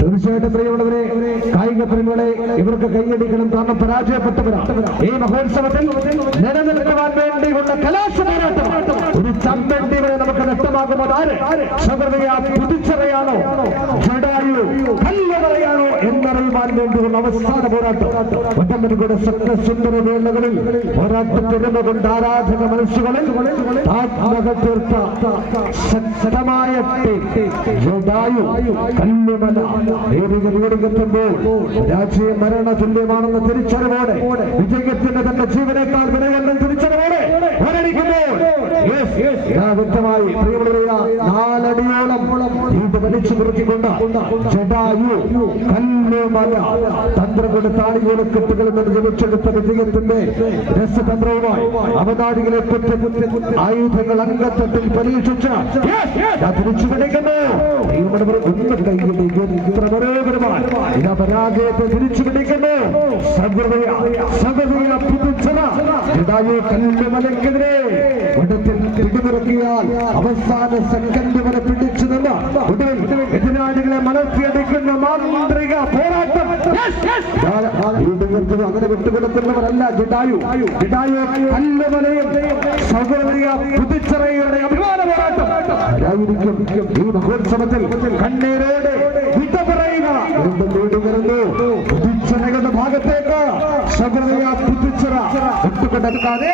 തീർച്ചയായിട്ടും പ്രിയമുള്ളവരെ, കായിക പ്രേമികളെ, ഇവർക്ക് കൈയടിക്കണം. കാരണം പരാജയപ്പെട്ടവരാണ്. ഈ മഹോത്സവത്തിൽ നിലനിൽക്കുവാൻ വേണ്ടിയുള്ള കലാശപോരാട്ടം ഒരു ചാമ്പ്യൻ ടീമിനെ നമുക്ക് നഷ്ടമാകുമ്പോൾ പുതുച്ചറയാണോ ജഡായു കല്ലറയാണോ എന്നറിയുവാൻ വേണ്ടിയുള്ള അവസാന പോരാട്ടം. ഒറ്റമനുകളുടെ സുന്ദര വേളകളിൽ പോരാട്ടത്തിരുമ കൊണ്ട് ആരാധക മനസ്സുകളിൽ തീർത്ത ശക്തമായ ജഡായു കല്ലുമല വീടുകെത്തുമ്പോൾ രാജ്യം മരണ തുല്യമാണെന്ന തിരിച്ചറിവോടെ, വിജയത്തിന്റെ തന്റെ ജീവനേക്കാൾ വിലയെന്ന തിരിച്ചറിവോടെ പോരടിക്കുമ്പോൾ വ്യക്തമായി നാലടിയോളം ഇത് വലിച്ചു മുറുക്കിക്കൊണ്ട് ജഡായു കല്ലുമല തന്ത്രങ്ങളുടെ താളിയോടെ കെട്ടുകളിൽ നിന്ന് ജനിച്ചെടുത്ത വിജയത്തിന്റെ രസതന്ത്രവുമായി അവതാരികളെ ആയുധങ്ങൾ അംഗത്വത്തിൽ പരീക്ഷിച്ച് തിരിച്ചു പിടിക്കുന്നു. ഇത്ര മനോഹരമായി ഇതാ പരാജയത്തെ തിരിച്ചു പിടിക്കുന്നു. കല്ലുമലക്കെതിരെ ഒടുത്തിൽ പിടിമുറുക്കിയാൽ അവസാന സെക്കൻഡ് വരെ പിടിച്ചു നിന്ന് ഒടുവിൽ എതിരാളികളെ മലർത്തിയടിക്കുന്ന മാന്ത്രിക പോരാട്ടം. അങ്ങനെ വിട്ടുകൊടുക്കുന്നവരല്ല ജഡായു. കല്ലുമലയും സൗകര്യ പുതുച്ചറയുടെ അഭിമാന പോരാട്ടം ആയിരിക്കും ഈ മഹോത്സവത്തിൽ. കണ്ണീരോടെ വിട്ട പറയുക പുതുച്ചറയുടെ ഭാഗത്തേക്ക് സൗകര്യ പുതുച്ചറ വിട്ടുകൊടുക്കാതെ